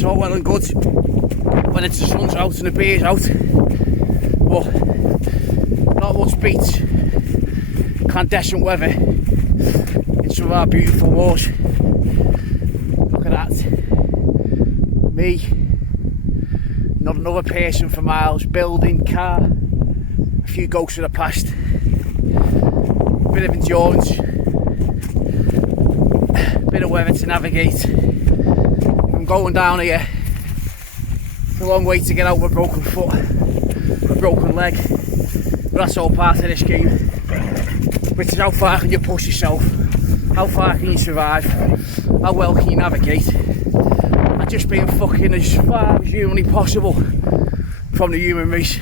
It's all well and good when it's the sun's out and the beer's out, but not much beats incandescent weather in some of our beautiful moors. Look at that. Me, not another person for miles, building, car, a few ghosts of the past, bit of endurance, bit of weather to navigate. I'm going down here, it's a long way to get out with a broken foot, a broken leg, but that's all part of this game, which is how far can you push yourself, how far can you survive, how well can you navigate, and just being fucking as far as humanly possible from the human race.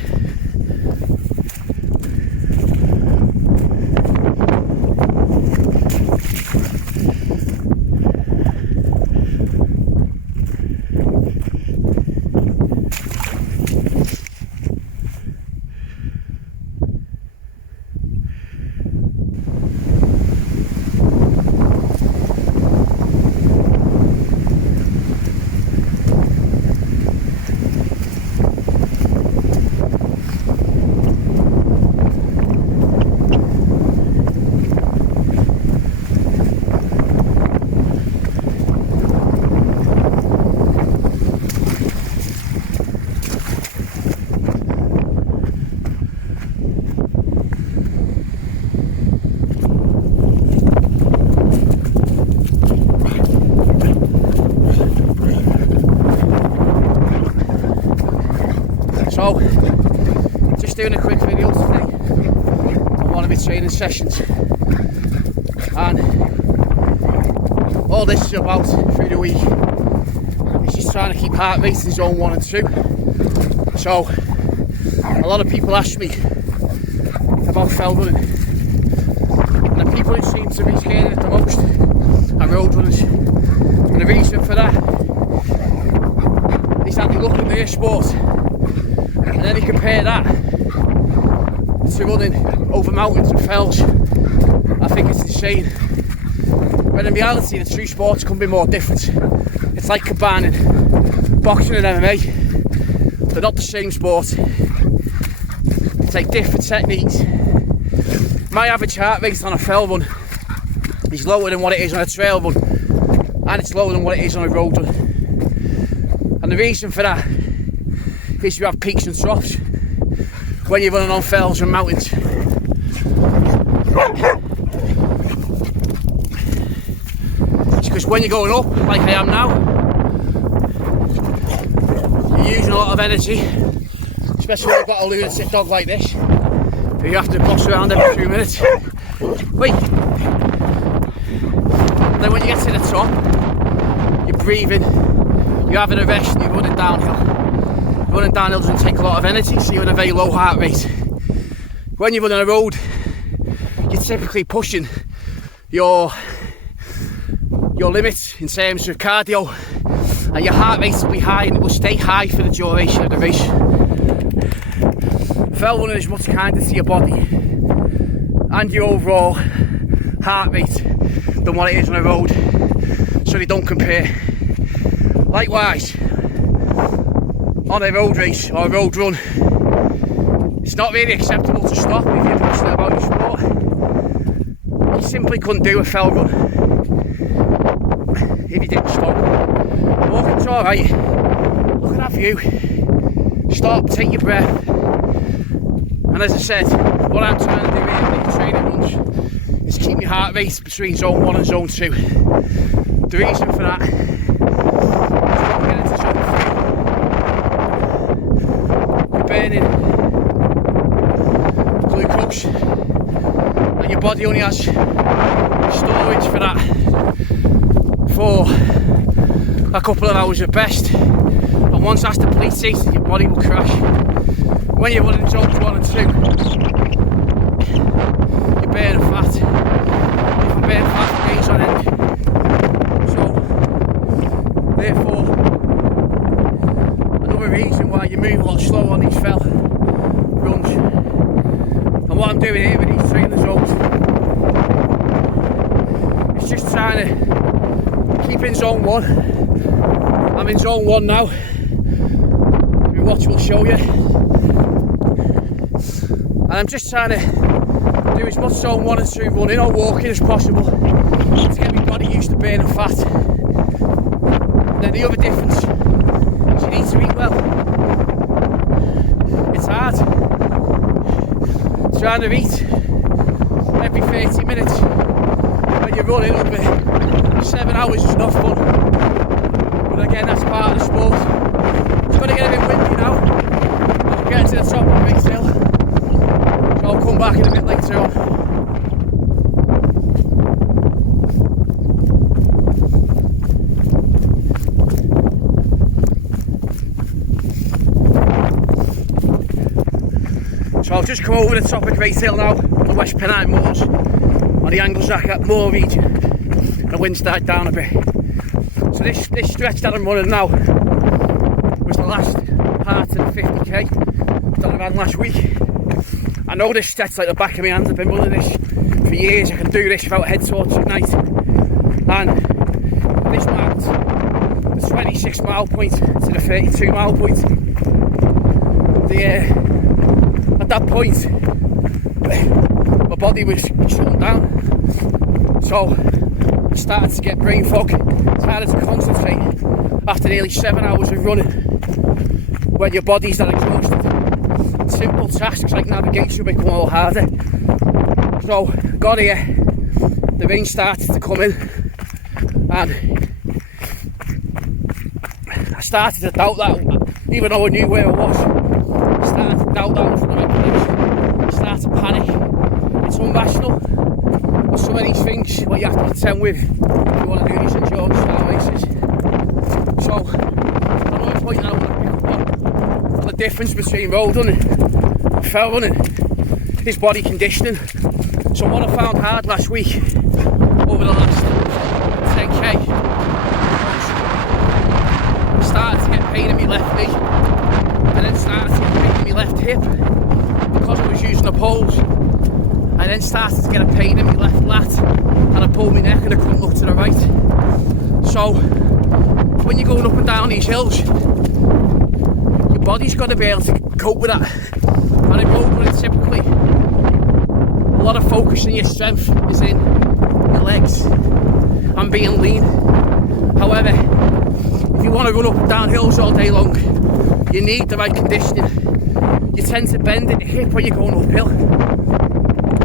So, just doing a quick video today on one of my training sessions, and all this is about through the week is just trying to keep heart rate in zone 1 and 2. So, a lot of people ask me about fell running, and the people who seem to be scared of it the most are road runners, and the reason for that is that they look at their sport and then you compare that to running over mountains and fells. I think it's insane. When in reality, the two sports can be more different. It's like combining boxing and MMA. They're not the same sport. They take different techniques. My average heart rate on a fell run is lower than what it is on a trail run, and it's lower than what it is on a road run. And the reason for that is you have peaks and troughs when you're running on fells and mountains. It's because when you're going up, like I am now, you're using a lot of energy, especially when you've got a lunatic dog like this, who you have to boss around every few minutes. Wait. And then when you get to the top, you're breathing, you're having a rest, and you're running downhill. Running downhill doesn't take a lot of energy, so you're in a very low heart rate. When you're running a road, you're typically pushing your limits in terms of cardio, and your heart rate will be high, and it will stay high for the duration of the race. Fell running is much kinder to your body and your overall heart rate than what it is on a road, so they don't compare. Likewise, on a road race or a road run, it's not really acceptable to stop if you're passionate about your sport. You simply couldn't do a fell run if you didn't stop. Walking's alright, look at that view, stop, take your breath, and as I said, what I'm trying to do here in these training runs is keep your heart rate between zone 1 and zone 2. The reason for that is when we get into zone 3, burning glucose, and your body only has storage for that for a couple of hours at best, and once that's depleted, your body will crash. When you're running zones 1 and 2, you're burning fat. You can burn fat for days on end. So, therefore, another reason why you move a lot slower on these fell runs. And what I'm doing here with these training zones is just trying to keep in zone 1 I'm in zone 1 now. If you watch, we'll show you. And I'm just trying to do as much zone 1 and 2 running or walking as possible to get my body used to burning fat. And then the other difference is you need to eat well. It's hard. Trying to eat every 30 minutes when you're running over 7 hours is not fun. But again, that's part of the sport. It's going to get a bit windy now. I'm getting to the top of the big hill. So I'll come back in a bit later on. So I've just come over the top of Great Hill now, on the West Pennine Moors, on the Anglezaka Moor region. The wind's died down a bit. So this stretch that I'm running now was the last part of the 50k that I ran last week. I know this stretch like the back of my hand. I've been running this for years. I can do this without head torch at night. And this marked the 26 mile point to the 32 mile point. At that point, my body was shutting down, so I started to get brain fog. It's harder to concentrate after nearly 7 hours of running when your body's that exhausted. Simple tasks like navigation become all harder. So got here, the rain started to come in, and I started to doubt that, even though I knew where I was. I started to doubt that I was in the right place. I started to panic. It's irrational. But some of these things, what you have to contend with if you want to do these endurance style races. So, another point that I want to pick up on the difference between road running and fell running is body conditioning. So what I found hard last week, over the last 10k, was I started to get pain in my left knee, and then started to get pain in my left hip because I was using the poles. I then started to get a pain in my left lat, and I pulled my neck and I couldn't look to the right. So when you're going up and down these hills, your body's got to be able to cope with that. And in road running, typically a lot of focus in your strength is in your legs and being lean. However, if you want to run up and down hills all day long, you need the right conditioning. You tend to bend in the hip when you're going uphill,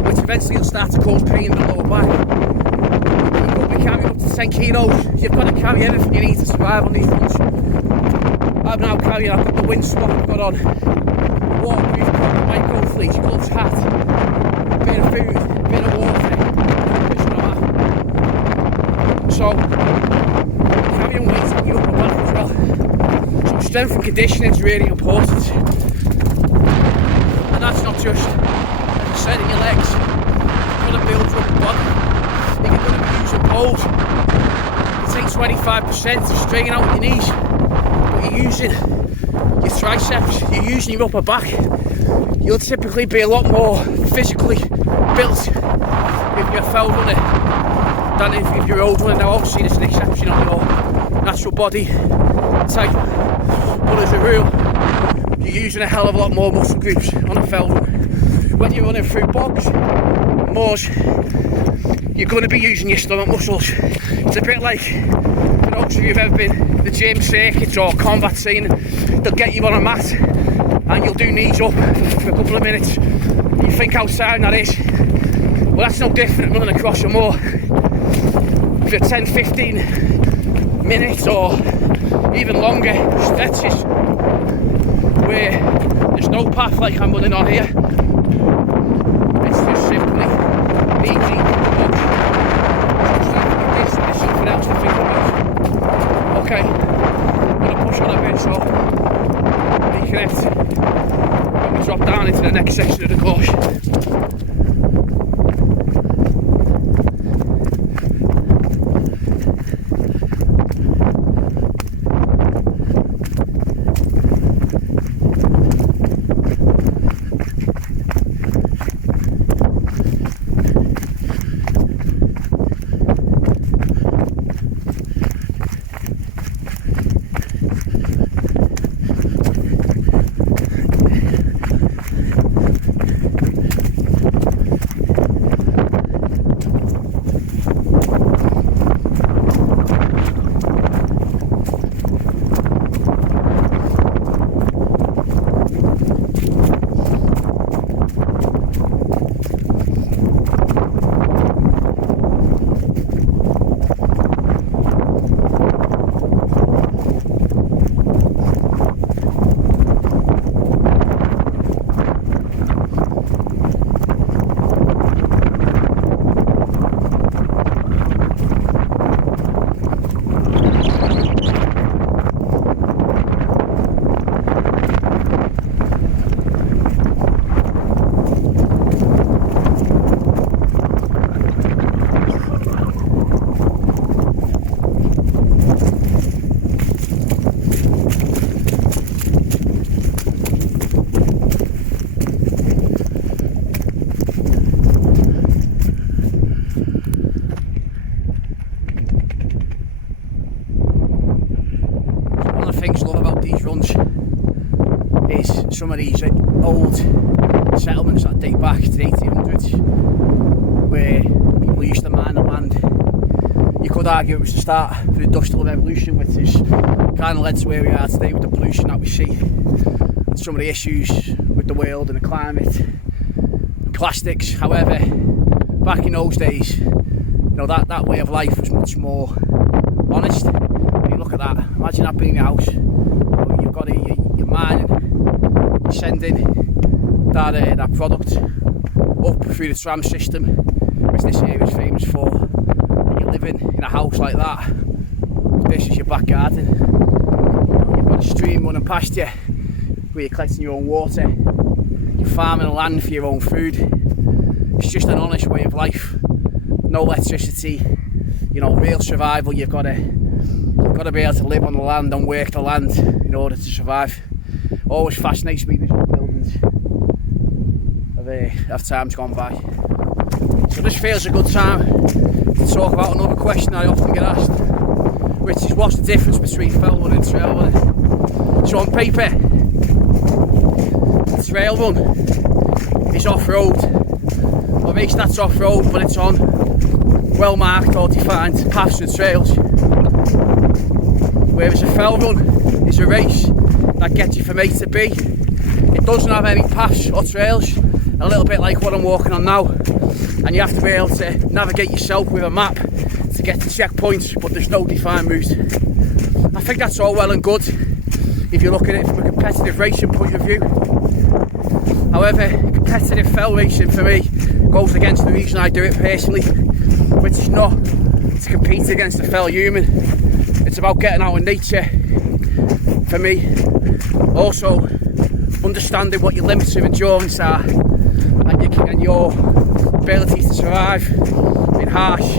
which eventually will start to cause pain in the lower back. You've got to be carrying up to 10 kilos. You've got to carry everything you need to survive on these runs. I've now carried, I've got the windsock, I've got on waterproof coat, micro fleece, gloves, hat, a bit of food, a bit of water, so carrying weight on your upper back as well. So strength and conditioning is really important. And that's not just setting your legs. You've got to build your upper body. If you're going to be using poles, you take 25% to strain out your knees, but you're using your triceps, you're using your upper back. You'll typically be a lot more physically built if you're a fell runner than if you're road runner. Now obviously there's an exception on your natural body type, but as a rule you're using a hell of a lot more muscle groups on a fell run. When you're running through bogs, moors, you're going to be using your stomach muscles. It's a bit like, for those of you who've ever been to the gym circuit or combat training, they'll get you on a mat and you'll do knees up for a couple of minutes. You think how sound that is. Well, that's no different running across a moor for 10-15 minutes or even longer stretches where there's no path like I'm running on here. It's just simply easy. There's something else to think about. Okay, I'm going to push on a bit so reconnect when we drop down into the next section of the course. of these old settlements that date back to the 1800s, where people used to mine the land. You could argue it was the start of the Industrial Revolution, which has kind of led to where we are today with the pollution that we see, and some of the issues with the world and the climate, and plastics. However, back in those days, you know, that way of life was much more honest. When you look at that, imagine that being in your house. You've got you're mining, you're sending that product up through the tram system, which this area is famous for. And you're living in a house like that. This is your back garden. You've got a stream running past you where you're collecting your own water. You're farming the land for your own food. It's just an honest way of life. No electricity, you know, real survival. You've got to be able to live on the land and work the land in order to survive. Always fascinates me, these old buildings of times gone by. So this feels a good time to talk about another question I often get asked, which is what's the difference between fell running and trail running. So on paper, trail run is off-road, or at least that's off-road, but it's on well marked or defined paths and trails. Whereas a fell run is a race that gets you from A to B. It doesn't have any paths or trails, a little bit like what I'm walking on now, and you have to be able to navigate yourself with a map to get to checkpoints, but there's no defined route. I think that's all well and good if you look at it from a competitive racing point of view. However, competitive fell racing for me goes against the reason I do it personally, which is not to compete against a fellow human. It's about getting out in nature for me. Also, understanding what your limits of endurance are and your ability to survive in harsh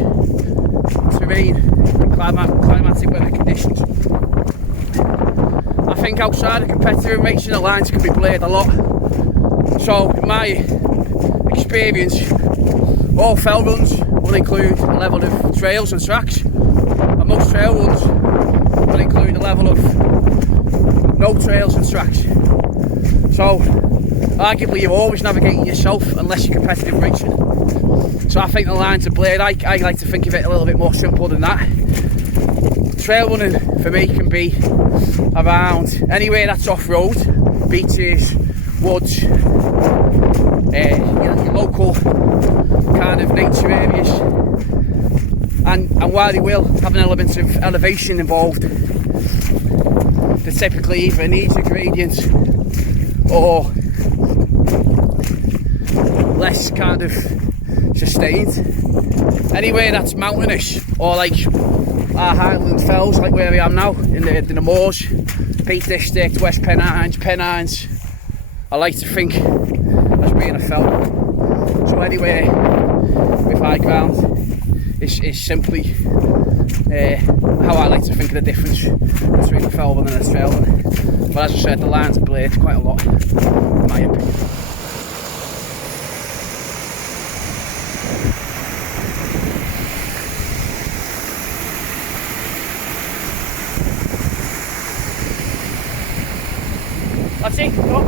terrain and climatic weather conditions. I think outside of competitive racing, the lines can be blurred a lot. So, in my experience, all fell runs will include a level of trails and tracks, and most trail runs will include a level of no trails and tracks. So, arguably, you're always navigating yourself unless you're competitive racing. So I think the lines are blurred. I like to think of it a little bit more simple than that. Trail running for me can be around anywhere that's off-road, beaches, woods, your local kind of nature areas, and while they will have an element of elevation involved, they're typically either an easier gradient or less kind of sustained. Anywhere that's mountainous, or like our Highland Fells, like where I am now in the moors, Peak District, West Pennines, I like to think as being a fell. So anywhere with high ground is simply how I like to think of the difference between a fell run and a trail run. But as I said, the lines are blurred quite a lot, in my opinion. That's it, go.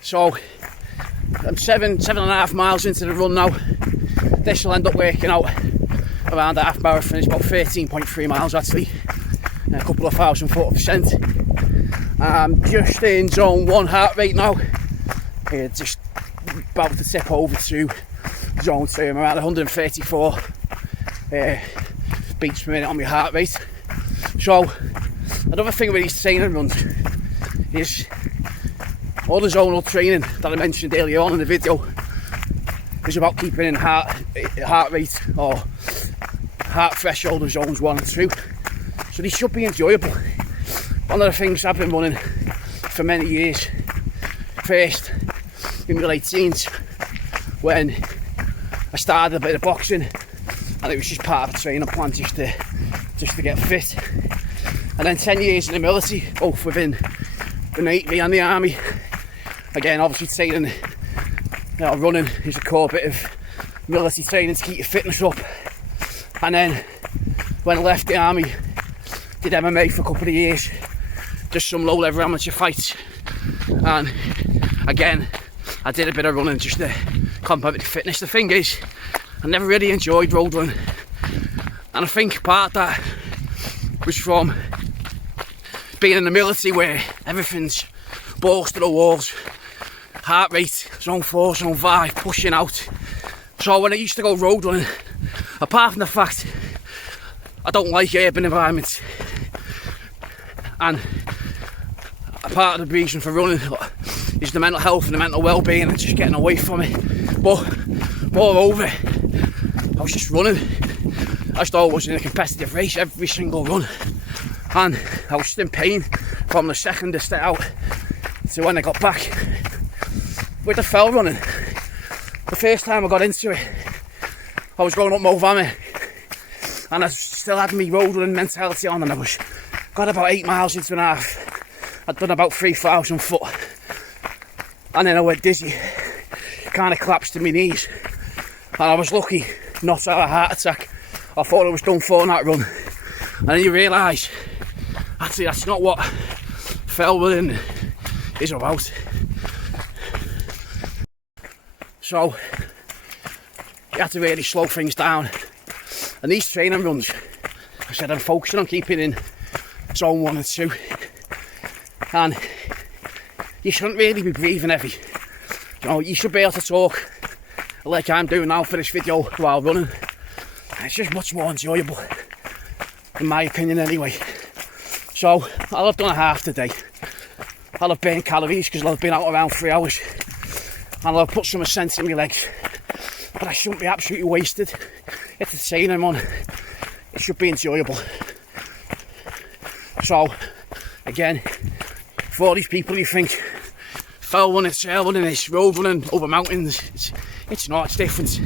So I'm seven and a half miles into the run now. This will end up working out around a half marathon. It's about 13.3 miles actually, and a couple of 1,000 foot of descent. I'm just in zone 1 heart rate now. Just about to tip over to zone 2. I'm around 134 beats per minute on my heart rate. So another thing with these training runs is all the zonal training that I mentioned earlier on in the video is about keeping in heart rate or heart threshold of zones 1 and 2. So these should be enjoyable. One of the things I've been running for many years. First, in my late teens when I started a bit of boxing, and it was just part of a training plan just to get fit. And then 10 years in the military, both within the Navy and the Army. Again, obviously training, running is a core bit of military training to keep your fitness up. And then when I left the Army, did MMA for a couple of years, just some low level amateur fights, and again I did a bit of running just to competitive fitness. The thing is, I never really enjoyed road running, and I think part of that was from being in the military where everything's balls to the walls, heart rate, zone 4, zone 5, pushing out. So when I used to go road running, apart from the fact I don't like urban environments, and a part of the reason for running is the mental health and the mental well-being and just getting away from it. But moreover, I was just running. I just always in a competitive race every single run, and I was just in pain from the second I set out to when I got back. With the fell running, the first time I got into it, I was going up Movammer, and I still had me road running mentality on, and I got about 8 miles into an half. I'd done about 3,000 foot, and then I went dizzy, kind of collapsed to my knees, and I was lucky not to have a heart attack. I thought I was done for on that run, and then you realise actually that's not what fell running is about. So you have to really slow things down, and these training runs, I said I'm focusing on keeping in zone 1 and 2, and you shouldn't really be breathing heavy. You should be able to talk like I'm doing now for this video while running. It's just much more enjoyable, in my opinion anyway. So I'll have done a half today. I'll have burned calories because I'll have been out around 3 hours, and I'll have put some sense in my legs, but I shouldn't be absolutely wasted. It's the training I'm on. It should be enjoyable. So again, for all these people who think fell running, trail running is road running over mountains, it's not, it's different.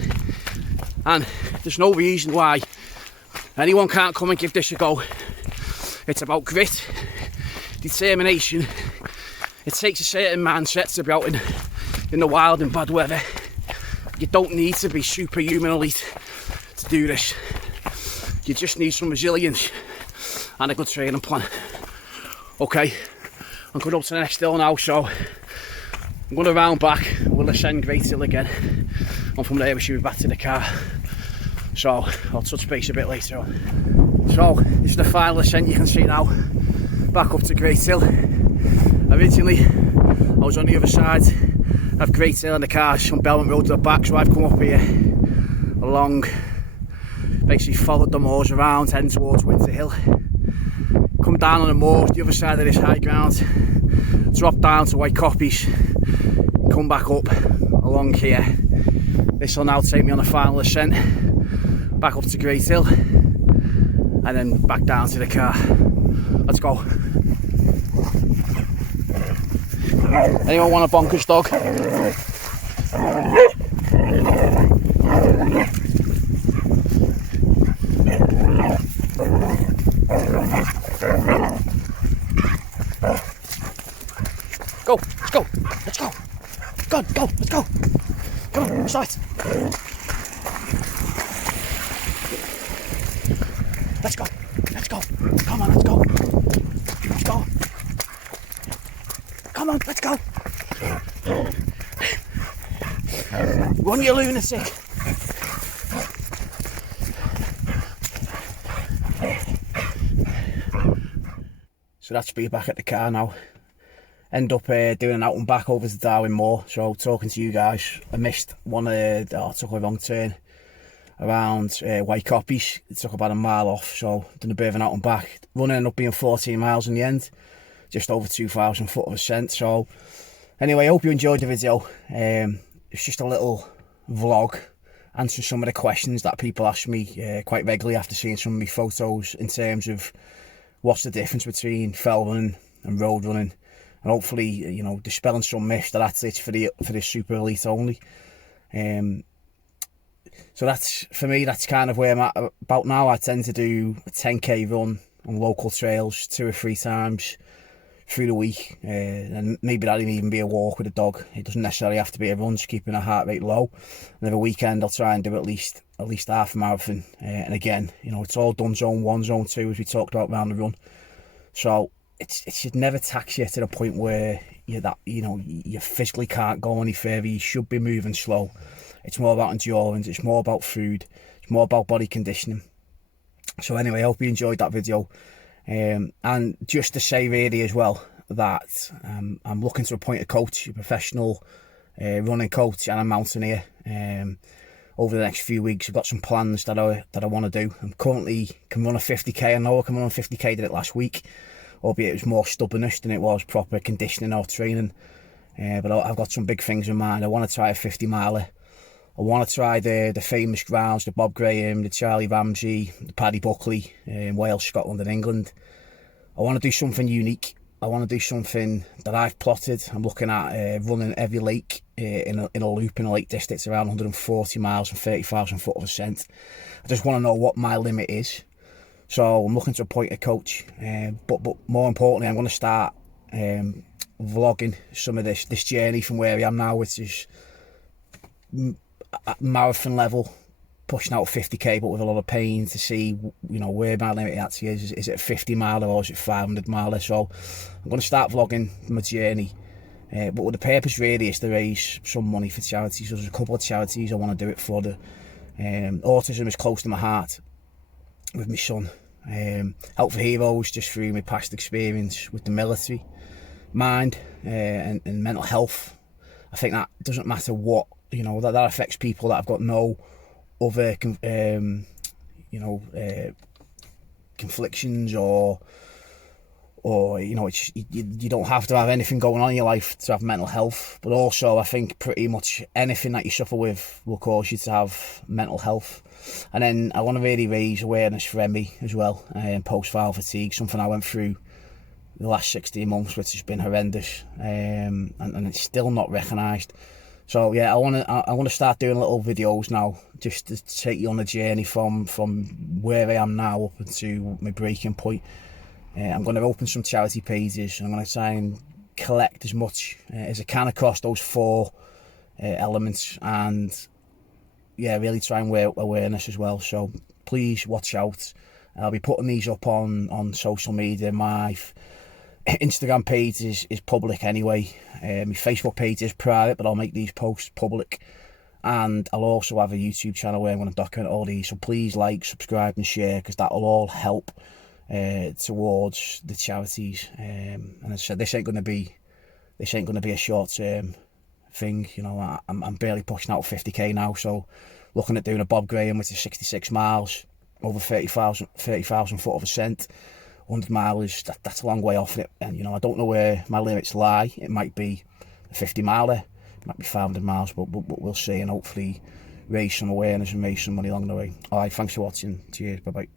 And there's no reason why anyone can't come and give this a go. It's about grit, determination. It takes a certain mindset to be out in the wild in bad weather. You don't need to be superhuman elite to do this. You just need some resilience and a good training plan. Okay, I'm going up to the next hill now, so I'm going to round back. We'll ascend Great Hill again, and from there we should be back to the car. So I'll touch base a bit later on. So this is the final ascent, you can see now, back up to Great Hill. Originally I was on the other side of Great Hill and the car's on Belmont Road to the back, so I've come up here along, basically followed the moors around, heading towards Winter Hill. Come down on the moors, the other side of this high ground, drop down to White Copies, come back up along here. This will now take me on the final ascent, back up to Great Hill, and then back down to the car. Let's go. Anyone want a bonkers dog? Go, let's go, let's go. Go, let's go. Come on, start. Let's go, let's go. Come on, let's go. Let's go. Come on, let's go. Run, you lunatic. So that's me back at the car now. End up doing an out and back over to Darwin Moor. So talking to you guys, I missed one, I took a wrong turn around White Copies. It took about a mile off, so done a bit of an out and back. Run ended up being 14 miles in the end, just over 2,000 foot of ascent. So anyway, I hope you enjoyed the video. It's just a little vlog answering some of the questions that people ask me quite regularly after seeing some of my photos, in terms of what's the difference between fell running and road running, and hopefully, you know, dispelling some myths that that's it for the super elite only. So that's, for me, that's kind of where I'm at about now. I tend to do a 10k run on local trails 2 or 3 times through the week, and maybe that'll even be a walk with a dog. It doesn't necessarily have to be a run, just keeping a heart rate low. And every weekend I'll try and do at least half a marathon, and again, you know, it's all done zone 1, zone 2, as we talked about around the run. So it should never tax you to the point where you physically can't go any further. You should be moving slow. It's more about endurance, it's more about food, it's more about body conditioning. So anyway, I hope you enjoyed that video. And just to say really as well that I'm looking to appoint a coach, a professional running coach and a mountaineer. Over the next few weeks, I've got some plans that I want to do. I'm currently can run a 50k. I know I can run a 50k, did it last week, albeit it was more stubbornness than it was proper conditioning or training. But I've got some big things in mind. I want to try a 50 miler. I want to try the famous grounds, the Bob Graham, the Charlie Ramsey, the Paddy Buckley in Wales, Scotland and England. I want to do something unique. I want to do something that I've plotted. I'm looking at running every lake in a loop in a Lake District around 140 miles and 30,000 foot of ascent. I just want to know what my limit is. So I'm looking to appoint a coach. But more importantly, I'm going to start vlogging some of this journey from where I am now, which is at marathon level, pushing out 50k, but with a lot of pain, to see, you know, where my limit actually is. Is it a 50 miler or is it 500 miler? So I'm going to start vlogging my journey, but what the purpose really is to raise some money for charities. So there's a couple of charities I want to do it for. The autism is close to my heart with my son. Help for Heroes, just through my past experience with the military. Mind and mental health. I think that doesn't matter what, you know, that affects people that have got no other conflictions or you know, it's, you don't have to have anything going on in your life to have mental health. But also I think pretty much anything that you suffer with will cause you to have mental health. And then I want to really raise awareness for ME as well, post-viral fatigue, something I went through the last 16 months, which has been horrendous, and it's still not recognised. So yeah, I want to start doing little videos now, just to take you on a journey from where I am now up into my breaking point. I'm going to open some charity pages, and I'm going to try and collect as much as I can across those 4 elements, and yeah, really try and wear awareness as well. So please watch out. I'll be putting these up on social media. My Instagram page is public anyway. My Facebook page is private, but I'll make these posts public. And I'll also have a YouTube channel where I'm going to document all these. So please like, subscribe and share, because that will all help towards the charities. And as I said, this ain't going to be a short-term thing. You know, I'm barely pushing out 50k now. So looking at doing a Bob Graham, which is 66 miles, over 30,000 foot of ascent. 100 miles, that's a long way off it, and you know, I don't know where my limits lie. It might be a 50 miler, it might be 500 miles, but we'll see, and hopefully raise some awareness and raise some money along the way. Alright, thanks for watching. Cheers, bye bye.